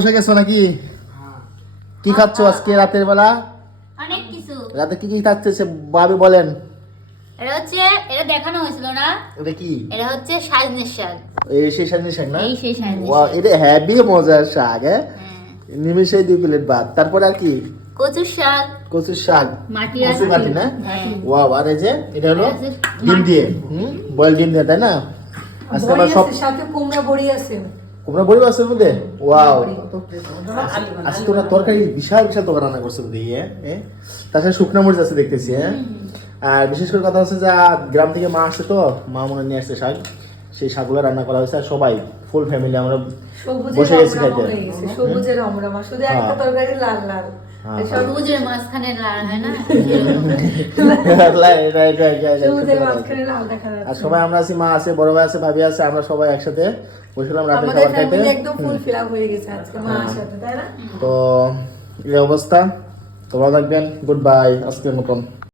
বসে গেছো নাকি? কি খাচ্ছ আজকে রাতের বেলা? অনেক কিছু। রাতে কি কি থাকছে সে ভাবি বলেন। এটা হচ্ছে এটা দেখানো হয়েছিল না? এটা কি? এটা হচ্ছে সাজনের শাক। এই সেই সামনে শাক না? এই সেই সাজনের ওয়া এটা হ্যাভি মজার শাক হ্যাঁ? হ্যাঁ। দুই প্লেট ভাত। তারপরে আর কি? কচুর শাক। কচুর শাক। মাটি কচু না? হ্যাঁ। আর এই যে এটা হলো এটা হচ্ছে ডিম দিয়ে। হুম? বয়েল ডিম দিয়ে তাই না? আজকে আমরা সব সাথে কুমড়া বড়ি আছে। কুমড়া বড়ি আছে মধ্যে ওয়াও। আজকে তোরা তরকারি বিশাল বিশাল তোমরা রান্না করছ বুঝি হ্যাঁ তার তাছাড়া শুকনা মরিচ আছে দেখতেছি হ্যাঁ আর বিশেষ করে কথা হচ্ছে যে গ্রাম থেকে মা আসছে তো মা মনে নিয়ে আসছে শাক। সেই শাকগুলো রান্না করা হয়েছে আর সবাই ফুল ফ্যামিলি আমরা বসে গেছি খাইতে। সবুজের রমরমা শুধু একটা হ্যাঁ। তরকারি লাল লাল। আর। সবুজের মাঝখানে লাল হয় না? সবাই আমরা আছি মা আছে বড় ভাই আছে ভাবি আছে আমরা সবাই একসাথে বসলাম রাতের আমাদের খাবার খাইতে। হয়ে তো এই অবস্থা। তো ভালো থাকবেন গুড বাই আজকের মতন।